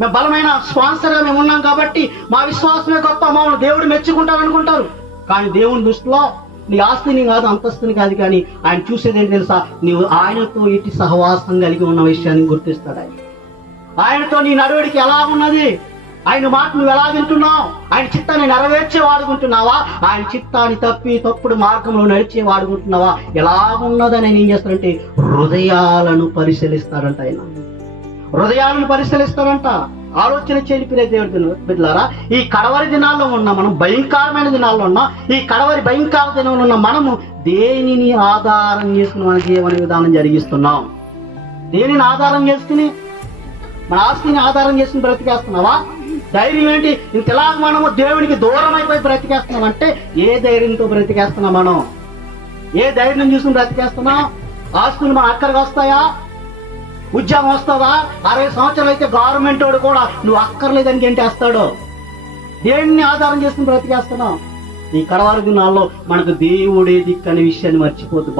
మేము బలమైన స్పాన్సర్గా మేము ఉన్నాం కాబట్టి మా విశ్వాసమే గొప్ప, మమ్మల్ని దేవుడు మెచ్చుకుంటారు అనుకుంటారు. కానీ దేవుని దృష్టిలో నీ ఆస్తిని కాదు, అంతస్తుని కాదు, కానీ ఆయన చూసేది ఏంటి తెలుసా? నీవు ఆయనతో ఇటు సహవాసం కలిగి ఉన్న విషయాన్ని గుర్తిస్తాడు. ఆయనతో నీ నడవడికి ఎలా ఉన్నది, ఆయన మాట నువ్వు ఎలా వింటున్నావు, ఆయన చిత్తాన్ని నెరవేర్చే వాడుకుంటున్నావా, ఆయన చిత్తాన్ని తప్పి తప్పుడు మార్గంలో నడిచే వాడుకుంటున్నావా, ఎలాగున్నదని ఆయన ఏం చేస్తారంటే హృదయాలను పరిశీలిస్తారంట. ఆయన హృదయాలను పరిశీలిస్తారంట. ఆలోచన చేలిపిన దేవుడి బిడ్డలారా, ఈ కడవరి దినాల్లో ఉన్న మనం, భయంకరమైన దినాల్లో ఉన్న ఈ కడవరి భయంకర దినంలో ఉన్న మనము దేనిని ఆధారం చేసుకుని మన జీవన విధానం జరిగిస్తున్నాం? దేనిని ఆధారం చేసుకుని? మన ఆస్తిని ఆధారం చేసుకుని బ్రతికేస్తున్నావా? ధైర్యం ఏంటి? ఇంతలా మనము దేవునికి దూరం అయిపోయి బ్రతికేస్తున్నాం అంటే ఏ ధైర్యంతో బ్రతికేస్తున్నాం? మనం ఏ ధైర్యం చూసుకుని బ్రతికేస్తున్నాం? ఆస్తులు మన అక్కడికి వస్తాయా? ఉద్యోగం వస్తుందా? 60 సంవత్సరాలు అయితే గవర్నమెంట్ వాడు కూడా నువ్వు అక్కర్లేదని గెంటేస్తాడు. దేన్ని ఆధారం చేసుకుని బ్రతికేస్తున్నాం? ఈ కడవారి దినాల్లో మనకు దేవుడే దిక్కు అనే విషయాన్ని మర్చిపోతూ